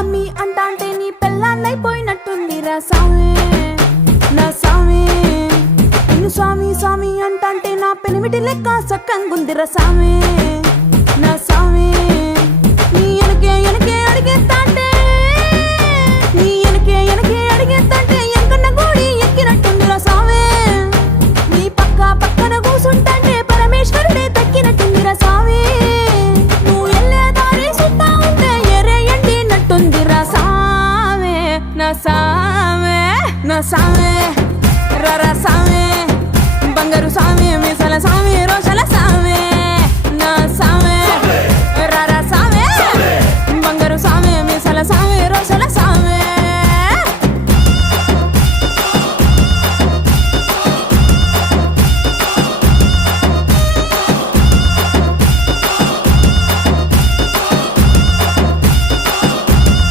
అమ్మి అంటాంటే నీ పెళ్ళాన్నైపోయినట్టుందిరా సామి నా సామి నిన్ను స్వామి స్వామి అంటాంటే నా పెనిమిటి లెక్క సక్కంగుందిరా సామి నా సామి నీ ఎనకే ఎనకే అడిగేస్తాంటే నీ ఎనకే ఎనకే అడిగేస్తాంటే ఎంకన్న గూడి ఎక్కినట్టుందిరా సామి నీ పక్క పక్కన కూసుంటాంటే పరమేశ్వరుడే దక్కినట్టుందిరా సామి నువ్వు ఎల్లే దారి సుత్తా ఉంటే ఎరే ఎండినట్టుందిరా సామి నా సామి నా సామి రర సామి బంగారు సామి